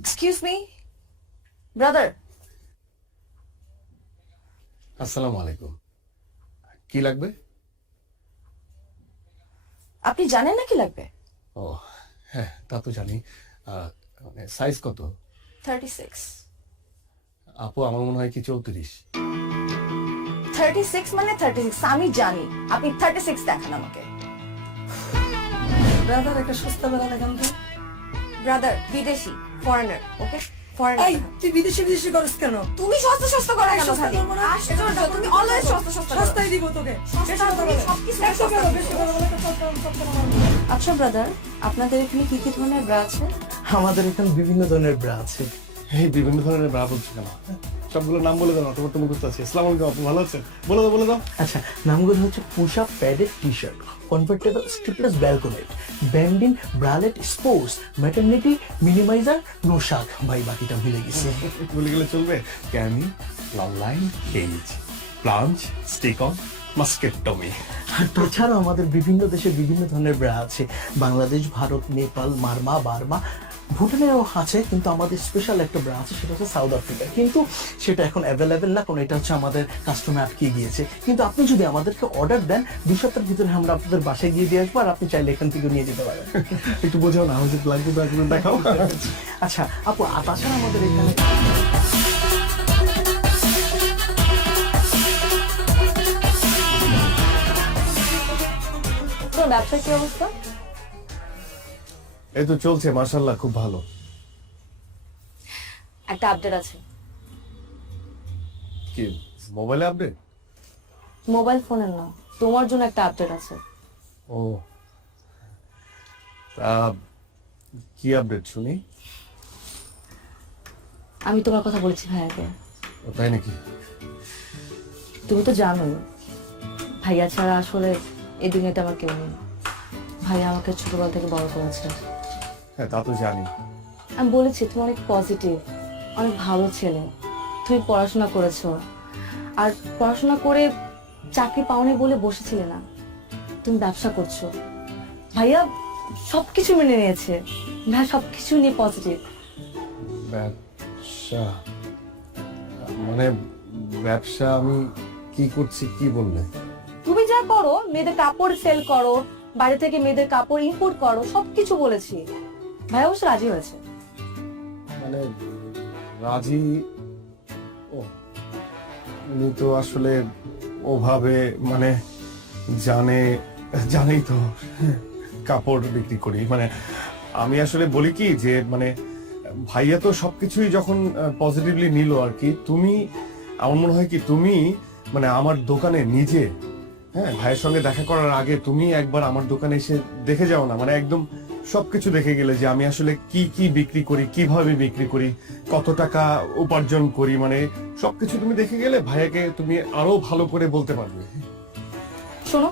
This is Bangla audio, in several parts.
Excuse me brother. আসসালামু আলাইকুম। কি লাগবে? আপনি জানেন না কি লাগবে? ও হ্যাঁ, তা তো জানি। সাইজ কত? 36। আপু আমার মনে হয় কি 34। 36 মানে 36, আমি জানি। আপনি 36 দেখান আমাকে। ব্রাদার একটা সস্তা বেলা দেখান তো। ব্রাদার বিদেশি, ফরেনার, ওকে? এই ফরেনার। তুই বিদেশি বিদেশি করিস কেন? তুমি সস্তা সস্তা করে কেন সস্তা খালি? করবো না। আশ্চর্য, তুমি অলওয়েজ সস্তা সস্তা করো। সস্তাই দিব তোকে। বেশি কথা তুমি বলে। সবকিছু একশো সস্তা বেরো, দিচ্ছ। বেশি কথা বলে তো সস্তা বলো। আচ্ছা ব্রাদার, আপনাদের এখানে কি কি ধরনের ব্রা আছে? আমাদের এখানে বিভিন্ন ধরনের ব্রা আছে। এই বিভিন্ন ধরনের ব্রা বলছো কেন? সবগুলোর নাম বলে দাও না, তোমার তো মুখস্থ আছে। আসসালামু আলাইকুম আপু, ভালো আছেন? বলে দাও বলে দাও। আচ্ছা, নামগুলো হচ্ছে push up padded T shirt, convertible strapless balconette, bandeau bralette sports, maternity minimizer, নোশাক। ভাই বাকিটা ভুলে গেছি। বলে গেলে চলবে? Cami, longline, cage, plunge, stick on, mastectomy. আর তাছাড়াও আমাদের বিভিন্ন দেশে বিভিন্ন ধরনের ব্রা আছে। বাংলাদেশ, ভারত, নেপাল, মারমা, বার্মা, ভুটানেও আছে, কিন্তু আমাদের স্পেশাল একটা ব্রা আছে, সেটা হচ্ছে সাউথ আফ্রিকা। কিন্তু সেটা এখন অ্যাভেলেবেল না, কারণ এটা হচ্ছে আমাদের কাস্টমে আটকে গিয়েছে। কিন্তু আপনি যদি আমাদেরকে অর্ডার দেন, 2 সপ্তাহের ভিতরে আমরা আপনাদের বাসায় গিয়ে দিয়ে আসবো, আর আপনি চাইলে এখান থেকে নিয়ে যেতে পারেন। একটু বোঝাও না, আমি যে লাগবে দেখাও। আচ্ছা আপু, আর তাছাড়া আমাদের এখানে তোর ব্যবসার কি অবস্থা? এই তো চলছে মাশাআল্লাহ, খুব ভালো। একটা আপডেট আছে। কি মোবাইলে আপডেট? মোবাইল ফোনের না, তোমার জন্য একটা আপডেট আছে। ও তা কি আপডেট শুনি? আমি তোমার কথা বলেছি ভাইয়াকে। ও তাই নাকি? তুমি তো জানোই ভাইয়া ছাড়া আসলে এই দুনিয়াতে আমার কেউ নেই। ভাইয়া আমাকে ছোটবেলা থেকে বড় করেছে। হ্যাঁ তা তো জানি। আমি বলেছি তুমি অনেক পজিটিভ, অনেক ভালো ছেলে। তুমি পড়াশোনা করেছো, আর পড়াশোনা করে চাকরি পাওনি বলে বসেছিলে না, তুমি ব্যবসা করছো। ভাইয়া সবকিছু মেনে নিয়েছে, ভাইয়া সবকিছু নিয়ে পজিটিভ। ব্যবসা মানে ব্যবসা আমি কি করছি কি বললে? তুমি যা করো, মেয়েদের কাপড় সেল করো, বাইরে থেকে মেয়েদের কাপড় ইম্পোর্ট করো, সবকিছু বলেছি। ভাইয়া অবশ্য রাজি হয়েছে। মানে রাজি? ও উনি তো আসলে ওভাবে মানে জানেই তো কাপড় বিক্রি করি। মানে আমি আসলে বলি কি যে মানে ভাইয়া তো সবকিছুই যখন পজিটিভলি নিল আর কি, তুমি আমার মনে হয় কি তুমি মানে আমার দোকানে নিজে, হ্যাঁ ভাইয়ের সঙ্গে দেখা করার আগে তুমি একবার আমার দোকানে এসে দেখে যাও না, মানে একদম সবকিছু দেখে গেলে যে আমি আসলে কি কি বিক্রি করি, কিভাবে বিক্রি করি, কত টাকা উপার্জন করি, মানে সবকিছু তুমি দেখে গেলে ভাইয়াকে তুমি আরো ভালো করে বলতে পারবে। শোনো,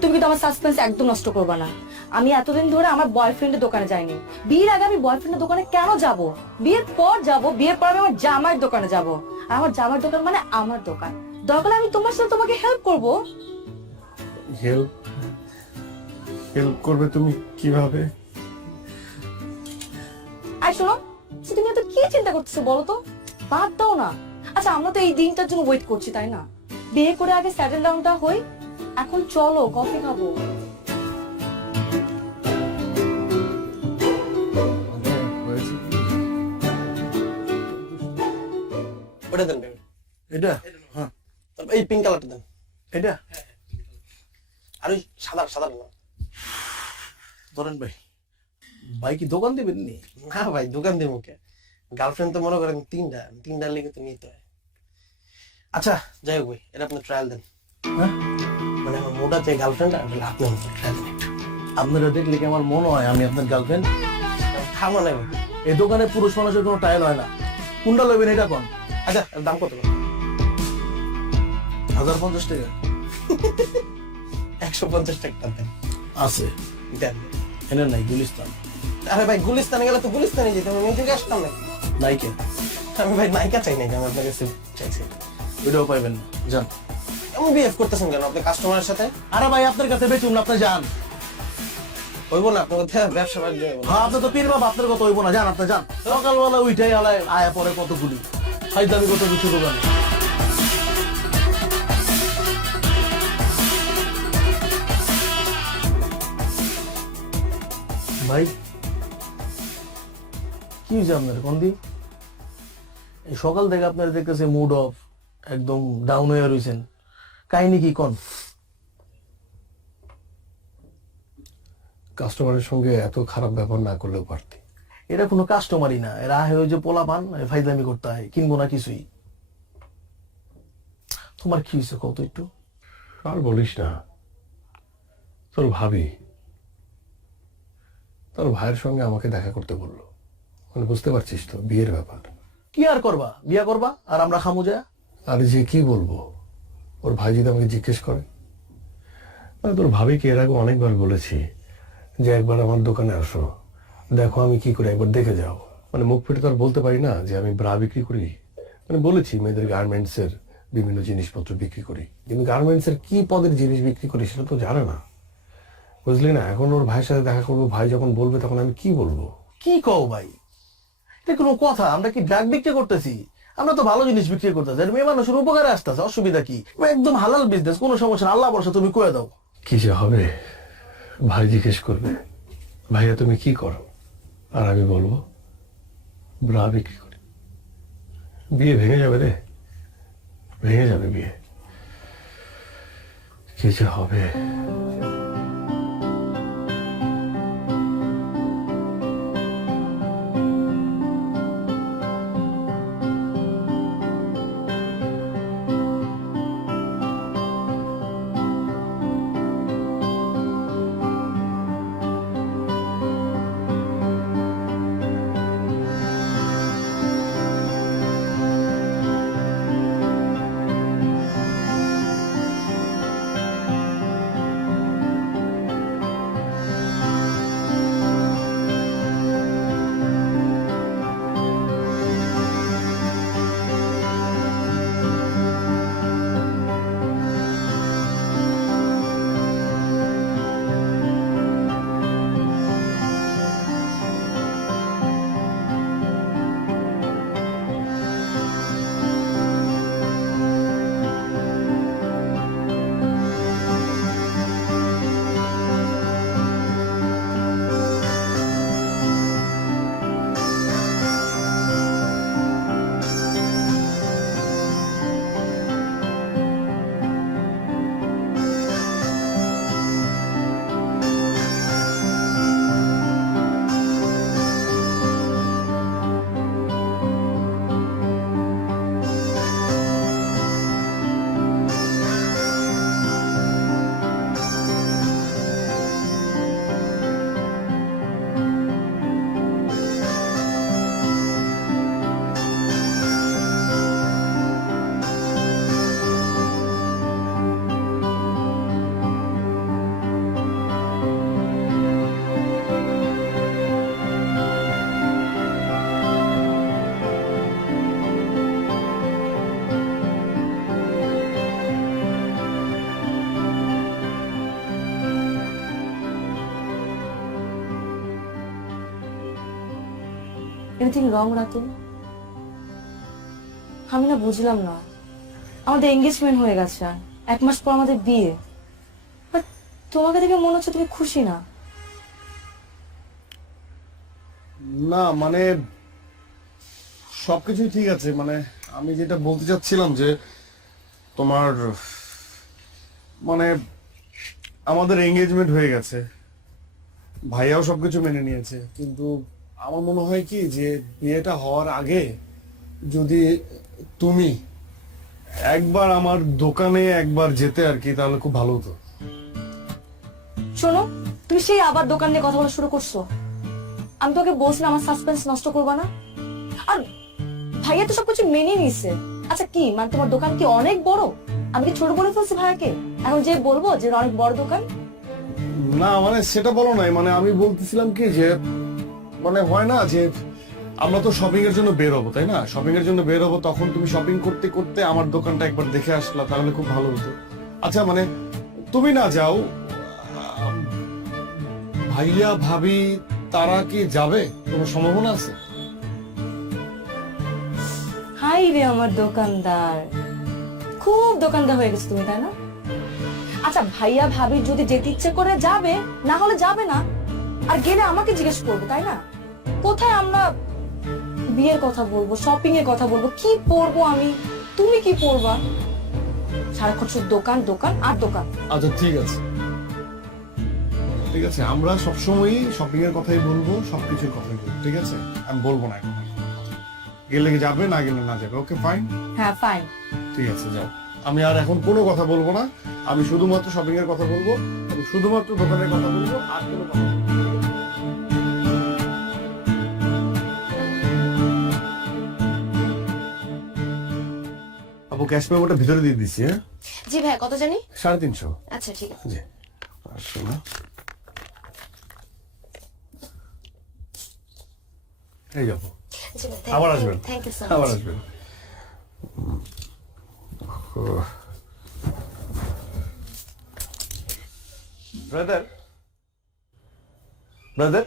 তুমি কিন্তু আমার সাসপেন্স একদম নষ্ট করবে না। আমি এতদিন ধরে আমার বয়ফ্রেন্ডের দোকানে যাইনি। বিয়ের আগে আমি বয়ফ্রেন্ডের দোকানে কেন যাব? বিয়ের পর যাব, বিয়ের পর আমি আমার জামাইয়ের দোকানে যাব। আর আমার জামাইয়ের দোকান মানে আমার দোকান। দরকার আমি তোমার সাথে তোমাকে হেল্প করব। হেল্প করবে তুমি কিভাবে? আর শোনো, তুমি এত কি চিন্তা করতেছো বলো তো? বাদ দাও না। আচ্ছা, আমরা তো এই দিনটার জন্য ওয়েট করছি, তাই না? বিয়ে করে আগে সেটেল ডাউনটা হই। এখন চলো কফি খাবো। ওটা দেন ভাই। এটা হ্যাঁ, তারপর এই পিঙ্ক কালারটা দেন। এটা আর ওই সাদা সাদা না। ধরেন ভাই, ভাই কি দোকান দিবেন নি? না ভাই, দোকান দিয়ে মুখে গার্লফ্রেন্ড তো মনে করেন তিনটা লেগে তো নিতে হয়। আচ্ছা যাই হোক ভাই, এটা আপনি ট্রায়াল দেন। হ্যাঁ, মানে আমার মোটা যে গার্লফ্রেন্ড আপনি ট্রায়াল দেন একটু। আপনারা দেখলে কি আমার মনে হয় আমি আপনার গার্লফ্রেন্ড? খামা নাই ভাই। এই দোকানে পুরুষ মানুষের কোনো টাইল হয় না। কোনটা লইবেন এটা কোন? আচ্ছা, এর দাম কত? 1050 টাকা 150 টাকা দেন। আছে, দেন। এনে নাই গুলিস্তান। আরে ভাই, গুলিস্তানে গেলে তো গুলিস্তানে যেতাম, আমি থেকে আসতাম নাকি? নাইকে আমি ভাই নায়িকা চাই নাকি, আমি আপনার কাছে চাইছি। ওইটাও পাইবেন না, যান। এমন বিহেভ করতেছেন কেন আপনি কাস্টমারের সাথে? আরে ভাই আপনার কাছে বেচুন না, আপনি যান। হইব না আপনার কথা, ব্যবসা বাণিজ্য হইব না। হ্যাঁ আপনি তো পীর বাবা, আপনার কথা হইব না, জান আপনি যান। সকালবেলা উইটাই আলায় আয়া পরে কতগুলি ফাইদামি কত কিছু দোকানে। ভাই কি হয়েছে আপনার কন্দি? এই সকাল থেকে আপনার দেখতেছে মুড অফ, একদম ডাউন হয়ে রয়েছেন, কাহিনী কি কোন? কাস্টমারের সঙ্গে এত খারাপ ব্যবহার না করলেও পারতি। এটা কোনো কাস্টমারই না, এরা হয়ে যে পোলা পান ফাইদামি করতে হয়, কিনবো না কিছুই। তোমার কি হয়েছে কত একটু? আর বলিস না, তোর ভাবি তোর ভাইয়ের সঙ্গে আমাকে দেখা করতে বললো। মানে বুঝতে পারছিস তো, বিয়ের ব্যাপার। কি আর করবা, বিয়া করবা আর আমরা খামু যায়। আর যে কি বলবো, ওর ভাই যদি আমাকে জিজ্ঞেস করে। মানে তোর ভাবিকে এর আগে অনেকবার বলেছি যে একবার আমার দোকানে আসো, দেখো আমি কি করি, একবার দেখে যাও। মানে মুখ ফুটে তো আর বলতে পারি না যে আমি ব্রা বিক্রি করি। মানে বলেছি মেয়েদের গার্মেন্টস এর বিভিন্ন জিনিসপত্র বিক্রি করি, কিন্তু গার্মেন্টস এর কি পদের জিনিস বিক্রি করি সেটা তো জানে না, বুঝলি না। এখন ওর ভাইয়ের সাথে দেখা করবো, ভাই যখন বলবে তখন আমি কি বলবো? কি কও ভাই, এটা কোনো কথা? আমরা কি ড্রাগ বিক্রি করতেছি? আমরা তো ভালো জিনিস বিক্রি করতেছি, আর মেয়ে মানুষের উপকারে আসতেছে, অসুবিধা কি? একদম হালাল বিজনেস, কোনো সমস্যা না, আল্লাহ বর্ষা তুমি কয়ে দাও। কি যে হবে, ভাই জিজ্ঞেস করবে ভাইয়া তুমি কি করো, আর আমি বলবো ব্রা বিক্রি করি। বিয়ে ভেঙে যাবে রে, ভেঙে যাবে বিয়ে। কি যে হবে। Anything wrong Ratul? আমি না বুঝলাম না, আমাদের এঙ্গেজমেন্ট হয়ে গেছে, 1 মাস পর আমাদের বিয়ে, বাট তোমাকে দেখে মনে হচ্ছে তুমি খুশি না। না মানে সবকিছুই ঠিক আছে, মানে আমি যেটা বলতে চাচ্ছিলাম যে তোমার মানে আমাদের এঙ্গেজমেন্ট হয়ে গেছে, ভাইয়াও সবকিছু মেনে নিয়েছে, কিন্তু আমার মনে হয় কি যে বিয়েটা হওয়ার আগে যদি তুমি একবার আমার দোকানে একবার যেতে আর কি, তাহলে খুব ভালো হতো। শোনো, তুমি সেই আবার দোকান নিয়ে কথা বলা শুরু করছো। আমি তোকে বলছিলাম আমার সাসপেন্স নষ্ট করবা না, আর ভাইয়া তো সবকিছু মেনে নিছে। আচ্ছা কি মানে তোমার দোকান কি অনেক বড়? আমি কি ছোট বলে ফেলছি ভাইয়াকে? এখন যে বলবো যে অনেক বড় দোকান? না মানে সেটা বলো নাই, মানে আমি বলতেছিলাম কি যে মানে হয় না যে আমরা তো শপিং এর জন্য বের হবো, তাই না? শপিং এর জন্য বের হবো, তখন তুমি শপিং করতে করতে আমার দোকানটা একবার দেখে আসলা, তাহলে খুব ভালো হতো। আচ্ছা মানে তুমি না যাও, ভাইয়া ভাবি তারা কি যাবে, কোনো সম্ভাবনা আছে? হাই রে আমার দোকানদার, খুব দোকানদার হয়ে গেছে তুমি, তাই না? আচ্ছা ভাইয়া ভাবি যদি যেতে ইচ্ছে করে যাবে, না হলে যাবে না। আর গেলে আমাকে জিজ্ঞেস করবে, তাই না? কোথায় আমরা বিয়ের কথা বলবো, শপিং এর কথা বলবো, কি পরবো আমি, তুমি কি পরবা? সারাক্ষণ শুধু দোকান দোকান আর দোকান। আচ্ছা ঠিক আছে, ঠিক আছে, আমরা সবসময়ই শপিং এর কথাই বলবো, সবকিছুর কথাই বলবো, ঠিক আছে? আমি বলবো না এখন, গেলে যাবে, না গেলে না যাবে। ওকে ফাইন, হ্যাঁ ফাইন। ঠিক আছে, যাও। আমি আর এখন কোনো কথা বলবো না, আমি শুধুমাত্র শপিং এর কথা বলবো, এবং শুধুমাত্র দোকানের কথা বলবো, আর কোনো কথা বলবো না। আপু ক্যাশ মেমোটা ভিতরে দিয়ে দিচ্ছি। হ্যাঁ, জি ভাই, কত জানি? 350। আচ্ছা ঠিক আছে। জি, আসো না, এই যাবো, জি ভাই, আবার আসবেন, থ্যাংক ইউ সো আবার মাচ। আসবেন। ব্রাদার, ব্রাদার,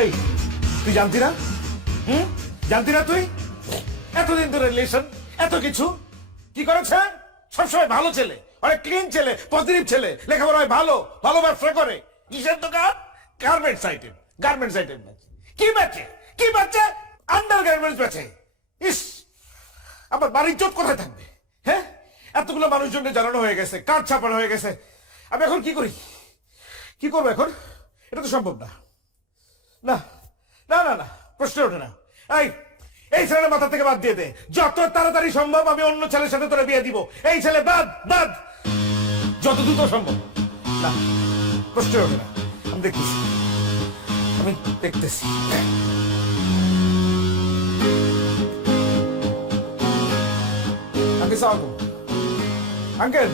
এই তুই জানতি না? জানতি না তুই? এতদিন ধরে রিলেশন, এত কিছু কি করেছে? সবসময় ভালো ছেলে, অনেক ক্লিন ছেলে, পজিটিভ ছেলে, লেখাপড়ায় ভালো, ভালো ব্যবসা করে। কিসের দোকান? গার্মেন্টস আইটেম, গার্মেন্টস আইটেম বেচে। কি বেচে? কি বেচে? আন্ডার গার্মেন্টস বেচে। ইস, আবার বাড়ির চোট কোথায় থাকবে? হ্যাঁ, এতগুলো মানুষজনকে জানানো হয়ে গেছে, কার্ড ছাপানো হয়ে গেছে। আমি এখন কি করি? কি করবো এখন? এটা তো সম্ভব না। না না না না, প্রশ্ন ওঠে না। এই এই ছেলের মাথা থেকে বাদ দিয়ে দে, যত তাড়াতাড়ি সম্ভব আমি অন্য ছেলের সাথে তোরে বিয়ে দিব। এই ছেলে বাদ, বাদ, যত দ্রুত সম্ভব। না, প্রশ্ন ওঠে না। আমি দেখতেছি, আমি দেখতেছি। আঙ্কেল সালাম। আঙ্কেল,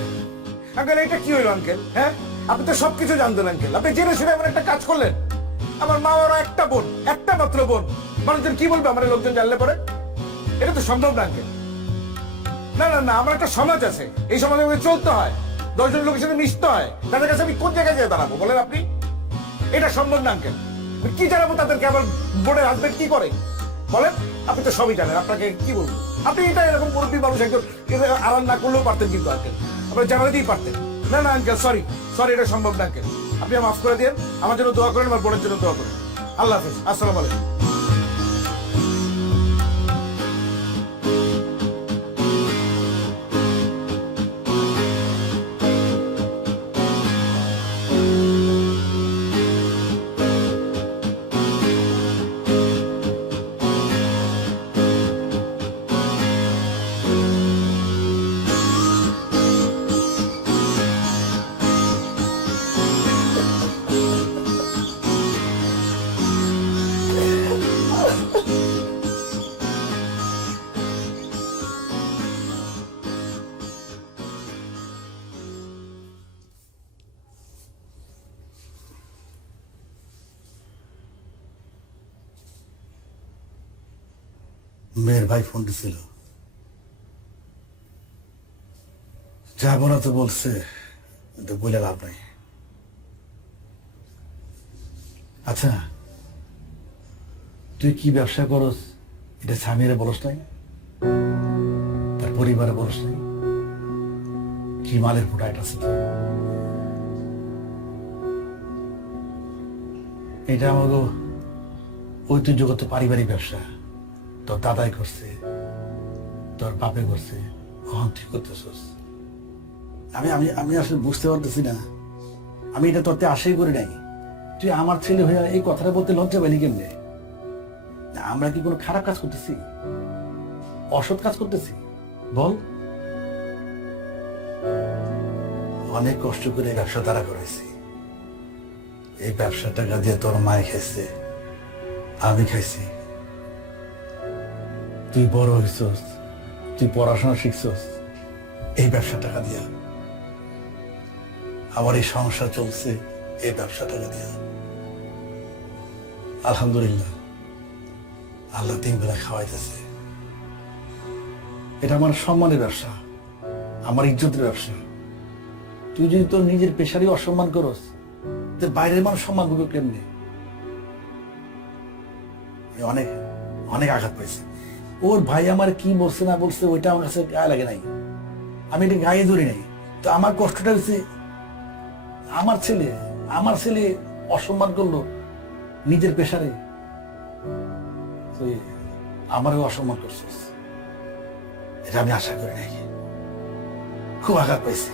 আঙ্কেল এটা কি হইলো আঙ্কেল? হ্যাঁ, আপনি তো সবকিছু জানতেন আঙ্কেল, আপনি জেনে শুনে এমন একটা কাজ করলেন। আমার মা ওরা একটা বোন, একটা মাত্র বোন, মানুষজন কি বলবে আমার লোকজন জানলে পরে? এটা তো সম্ভব না আঙ্কেল। না না না, আমার একটা সমাজ আছে, এই সমাজে আমাকে চলতে হয়, 10 জন লোকের সাথে মিশতে হয়, তাদের কাছে আমি কোন জায়গায় যেয়ে দাঁড়াবো বলেন আপনি? এটা সম্ভব না আঙ্কেল। কি জানাবো তাদেরকে আমার বোনের হাজবেন্ড কি করে বলেন? আপনি তো সবই জানেন, আপনাকে কি বলবো? আপনি এটা এরকম মুরব্বী মানুষ একজন আরাম না করলেও পারতেন কিন্তু আঙ্কেল, আপনার জানাতেই পারতেন। না না আঙ্কেল, সরি সরি, এটা সম্ভব না আঙ্কেল। আপনি মাফ করে দিন, আমার জন্য দোয়া করেন, আমার বোনের জন্য দোয়া করেন। আল্লাহ হাফিজ, আসসালামু আলাইকুম। মেয়ের ভাই ফোন দিছিল, যাবো না তো বলছে, কিন্তু বলে লাভ নাই। আচ্ছা, তুই কি ব্যবসা করস এটা স্বামীরে বলস নাই, তার পরিবারে বলস নাই? কি মালের ফুটাইট আছে তো? এটা আমাকে ঐতিহ্যগত পারিবারিক ব্যবসা। তোর দাদাই করছে, তোর বাপে করছে, কখন তুই করতেছস? আমি আমি আমি আসলে বুঝতে পারতেছি না, আমি এটা তোরতে আশাই করি নাই। তুই আমার ছেলে হয়ে এই কথাটা বলতে লজ্জা পেলি কেমনে? আমরা কি কোনো খারাপ কাজ করতেছি, অসৎ কাজ করতেছি বল? ও অনেক কষ্ট করে এই ব্যবসা তারা করেছি। এই ব্যবসা টাকা দিয়ে তোর মায় খাইছে, আমি খাইছি। তুই বড় হইছস, তুই পড়াশোনা শিখছস এই ব্যবসা টাকা দিয়া। আমার এই সংসার চলছে এই ব্যবসা টাকা দিয়া। আলহামদুলিল্লাহ, আল্লাহ 3 বেলা খাওয়াইতেছে। এটা আমার সম্মানের ব্যবসা, আমার ইজ্জতের ব্যবসা। তুই যদি তোর নিজের পেশারই অসম্মান করস, তোর বাইরের মানুষ সম্মান করবে কেমনি? আমি অনেক অনেক আঘাত পাইছি। ওর ভাই আমার কি বলছে না বলছে ওইটা আমার কাছে গায়ে লাগে নাই, আমি এটা গায়ে ধরি নাই। তো আমার কষ্টটা হচ্ছে আমার ছেলে অসম্মান করলো নিজের পেশারে, তুই আমারও অসম্মান করছিস। এটা আমি আশা করি নাই, খুব আঘাত পাইছি।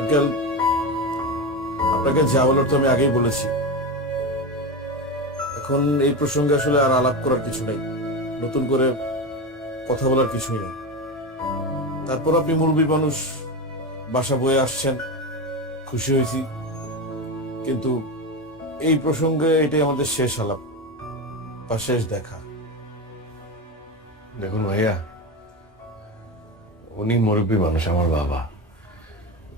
আঙ্কেল, আপনাকে যা বলার তো আমি আগেই বলেছি। এখন এই প্রসঙ্গে আসলে আর আলাপ করার কিছু নেই, নতুন করে কথা বলার কিছুই নেই। তারপর আপনি মুরব্বী মানুষ, বাসা বয়ে আসছেন, খুশি হয়েছি। কিন্তু এই প্রসঙ্গে এটাই আমাদের শেষ আলাপ বা শেষ দেখা। দেখুন ভাইয়া, উনি মুরব্বী মানুষ, আমার বাবা।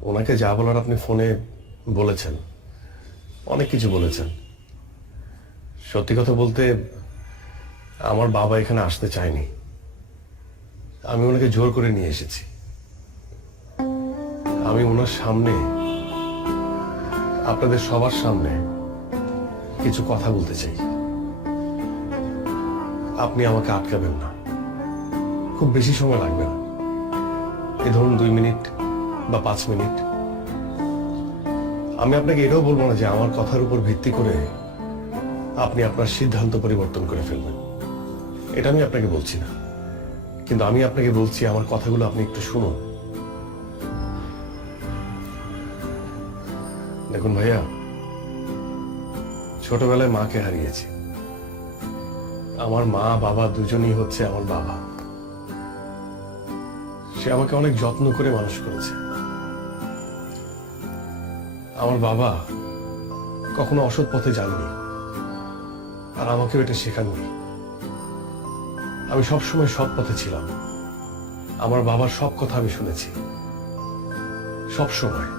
ওনাকে যা বলার আপনি ফোনে বলেছেন, অনেক কিছু বলেছেন। সত্যি কথা বলতে আমার বাবা এখানে আসতে চায়নি, আমি ওনাকে জোর করে নিয়ে এসেছি। আমি ওনার সামনে, আপনাদের সবার সামনে কিছু কথা বলতে চাই। আপনি আমাকে আটকাবেন না, খুব বেশি সময় লাগবে না, এই ধরুন 2 মিনিট বা 5 মিনিট। আমি আপনাকে এটাও বলবো না যে আমার কথার উপর ভিত্তি করে আপনি আপনার সিদ্ধান্ত পরিবর্তন করে ফেলবেন, এটা আমি আপনাকে বলছি না। কিন্তু আমি আপনাকে বলছি, আমার কথাগুলো আপনি একটু শুনুন। দেখুন ভাইয়া, ছোটবেলায় মাকে হারিয়েছি। আমার মা বাবা দুজনই হচ্ছে আমার বাবা। সে আমাকে অনেক যত্ন করে মানুষ করেছে। আমার বাবা কখনো অসৎ পথে যাননি, আর আমাকেও এটা শেখাননি। আমি সবসময় সৎ পথে ছিলাম। আমার বাবার সব কথা আমি শুনেছি, সব সময়।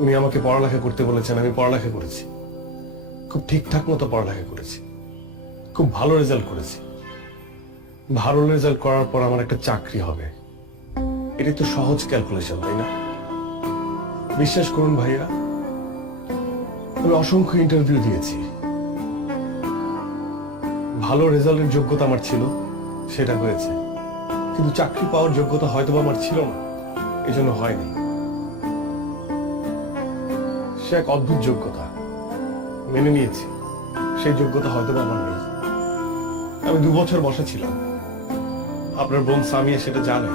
উনি আমাকে পড়ালেখা করতে বলেছেন, আমি পড়ালেখা করেছি, খুব ঠিকঠাক মতো পড়ালেখা করেছি, খুব ভালো রেজাল্ট করেছি। ভালো রেজাল্ট করার পর আমার একটা চাকরি হবে, এটি তো সহজ ক্যালকুলেশন, তাই না? বিশ্বাস করুন ভাইয়া, আমি অসংখ্য ইন্টারভিউ দিয়েছি। ভালো রেজাল্টের যোগ্যতা আমার ছিল, সেটা হয়েছে। কিন্তু চাকরি পাওয়ার যোগ্যতা হয়তো আমার ছিল না, এই জন্য হয়নি। সে এক অদ্ভুত যোগ্যতা, মেনে নিয়েছি। সেই যোগ্যতা হয়তো আমার নেই। আমি 2 বছর বসা ছিলাম, আপনার বোন সামিয়া সেটা জানে।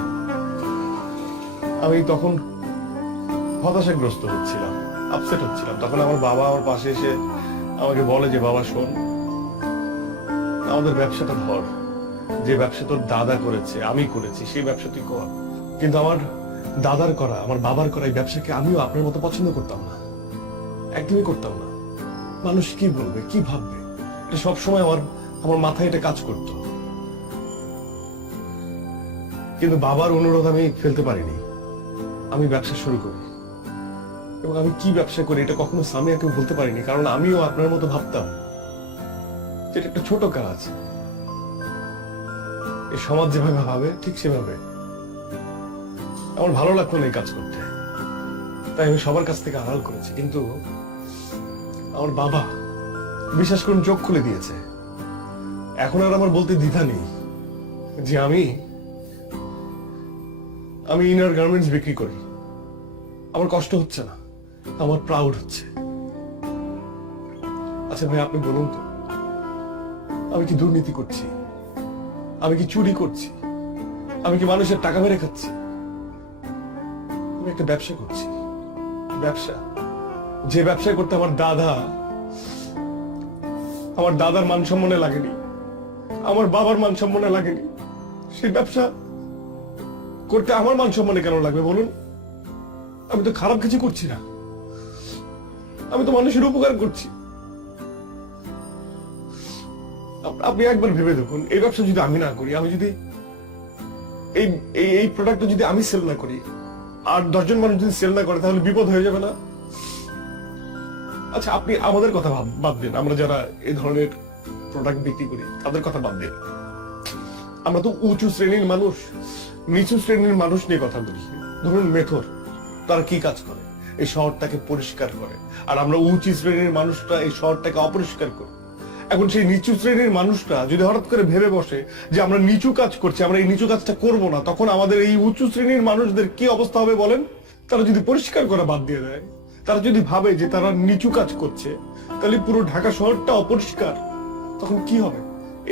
আমি তখন হতাশাগ্রস্ত হচ্ছিলাম, আপসেট হচ্ছিলাম। তখন আমার বাবা আমার পাশে এসে আমাকে বলে যে, বাবা শোন, আমাদের ব্যবসাটা ধর, যে ব্যবসা তোর দাদা করেছে, আমি করেছি, সেই ব্যবসা তুই কর। কিন্তু আমার দাদার করা, আমার বাবার করা এই ব্যবসাকে আমিও আপনার মতো পছন্দ করতাম না, একদমই করতাম না। মানুষ কি বলবে, কি ভাববে, এটা সবসময় আমার মাথায় এটা কাজ করতো। কিন্তু বাবার অনুরোধ আমি ফেলতে পারিনি, আমি ব্যবসা শুরু করি। এবং আমি কি ব্যবসা করি এটা কখনো সামিয়াকে বলতে পারিনি, কারণ আমিও আপনার মতো ভাবতাম যেটা একটা ছোট কাজ। এই সমাজ যেভাবে ভাবে ঠিক সেভাবে। আমার ভালো লাগতো না এই কাজ করতে। তাই আমি সবার কাছ থেকে আড়াল করেছি, কিন্তু আমার বাবা বিশ্বাস করুন চোখ খুলে দিয়েছে। এখন আর আমার বলতে দ্বিধা নেই যে আমি ইনার গার্মেন্টস বিক্রি করি। আমার কষ্ট হচ্ছে না, আমার প্রাউড হচ্ছে। আচ্ছা ভাই, আপনি বলুন তো, আমি কি দুর্নীতি করছি? আমি কি চুরি করছি? আমি কি মানুষের টাকা মেরে খাচ্ছি? আমি একটা ব্যবসা করছি, ব্যবসা, যে ব্যবসা করতে আমার দাদার মান সম্মানে লাগেনি, আমার বাবার মান সম্মানে লাগেনি, সেই ব্যবসা করতে আমার মান সম্মানে কেন লাগবে বলুন? আমি তো খারাপ কিছু করছি না, আমি তো মানুষের উপকার করছি। আপনি একবার ভেবে দেখুন, এই ব্যবসা যদি আমি না করি, আমি যদি এই প্রোডাক্টটা যদি আমি সেল না করি, আর 10 জন মানুষ যদি সেল না করে, তাহলে বিপদ হয়ে যাবে না? আচ্ছা, আপনি আমাদের কথা বাদ দিন, আমরা যারা এই ধরনের প্রোডাক্ট বিক্রি করি তাদের কথা বাদ দিন। আমরা তো উঁচু শ্রেণীর মানুষ, নিচু শ্রেণীর মানুষ নিয়ে কথা বলি। ধরুন মেথর, তারা কি কাজ করে? এই শহরটাকে পরিষ্কার করে। আর আমরা উঁচু শ্রেণীর মানুষরা এই শহরটাকে অপরিষ্কার করি। এখন সেই নিচু শ্রেণীর মানুষরা যদি হঠাৎ করে ভেবে বসে যে আমরা নিচু কাজ করছি, আমরা এই নিচু কাজটা করব না, তখন আমাদের এই উঁচু শ্রেণীর মানুষদের কি অবস্থা হবে বলেন? তারা যদি পরিষ্কার করা বাদ দিয়ে দেয়, তারা যদি ভাবে যে তারা নিচু কাজ করছে, তাহলে পুরো ঢাকা শহরটা অপরিষ্কার, তখন কি হবে?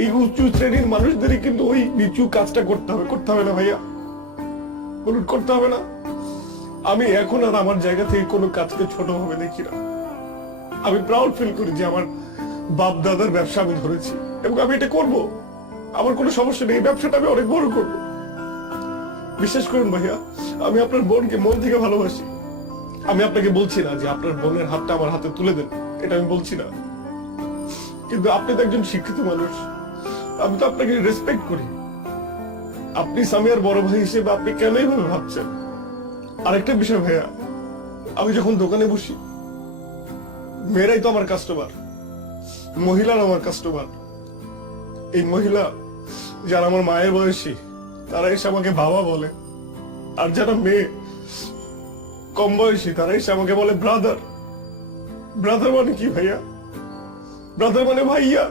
এই উঁচু শ্রেণীর মানুষদেরই কিন্তু ওই নিচু কাজটা করতে হবে না ভাইয়া? বলুন, করতে হবে না? আমি এখন আর আমার জায়গা থেকে কোনো কাজকে ছোট ভাবে দেখি না। আমি প্রাউড ফিল করি যে আমার বাপ দাদার ব্যবসা আমি ধরেছি, এবং আমি এটা করব। আমার কোনো সমস্যা নেই, এই ব্যবসাটা আমি অনেক বড় করব। বিশ্বাস করুন ভাইয়া, আমি আপনার বোনকে মন থেকে ভালোবাসি। আমি আপনাকে বলছি না যে আপনার বোনের হাতটা আমার হাতে তুলে দেন, এটা আমি বলছি না। কিন্তু আপনি তো একজন শিক্ষিত মানুষ, আমি তো আপনাকে রেসপেক্ট করি। আপনি সামিয়ার বড় ভাই হিসেবে আপনি কেন এইভাবে ভাবছেন? আরেকটা বিষয় ভাইয়া, আমি যখন দোকানে বসি, মেয়েরাই তো আমার কাস্টমার, মহিলারা আমার কাস্টমার। এই মহিলা যারা আমার মায়ের বয়সী, তারা এসে আমাকে বাবা বলে। আর যারা মেয়ে কম বয়সী, তারা এসে আমাকে বলে ব্রাদার। ব্রাদার মানে কি ভাইয়া? ব্রাদার মানে ভাইয়া।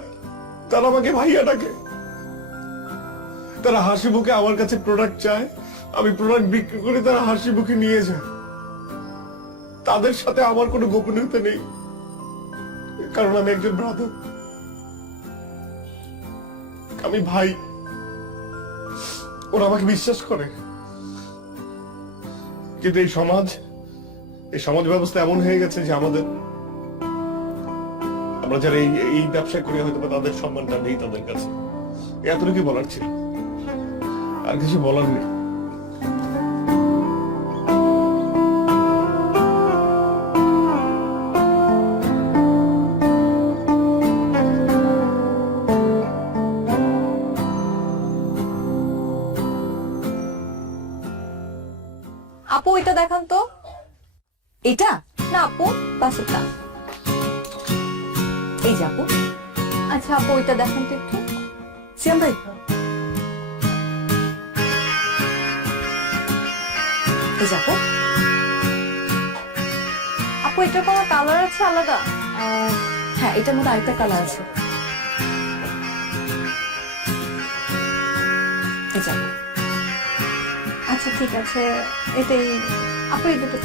তারা আমাকে ভাইয়া ডাকে। তারা হাসি মুখে আমার কাছে প্রোডাক্ট চায়, আমি প্রোডাক্ট বিক্রি করে তারা হাসি মুখে নিয়ে যায়। তাদের সাথে আমার কোনো গোপনীয়তা নেই, কারণ আমি একজন ব্রাদার, আমি ভাই। ওরা আমাকে বিশ্বাস করে। কিন্তু এই সমাজ ব্যবস্থা এমন হয়ে গেছে যে আমরা যারা এই ব্যবসা করি, হয়তো তাদের সম্মানটা নেই তাদের কাছে। এতটুকু বলার ছিল, আর কিছু বলার নেই। আপু এটা দেখান তো। এটা না আপু, পাশেরটা। এই যে আপু। আচ্ছা আপু এটা দেখান তো একটু। সিয়াম ভাই, এই যে আপু। আপু এটার কোনো কালার আছে আলাদা? হ্যাঁ, এটার মধ্যে আরেকটা কালার আছে। এই যে আপু। আচ্ছা ঠিক আছে, এটাই আপু, এই দুটো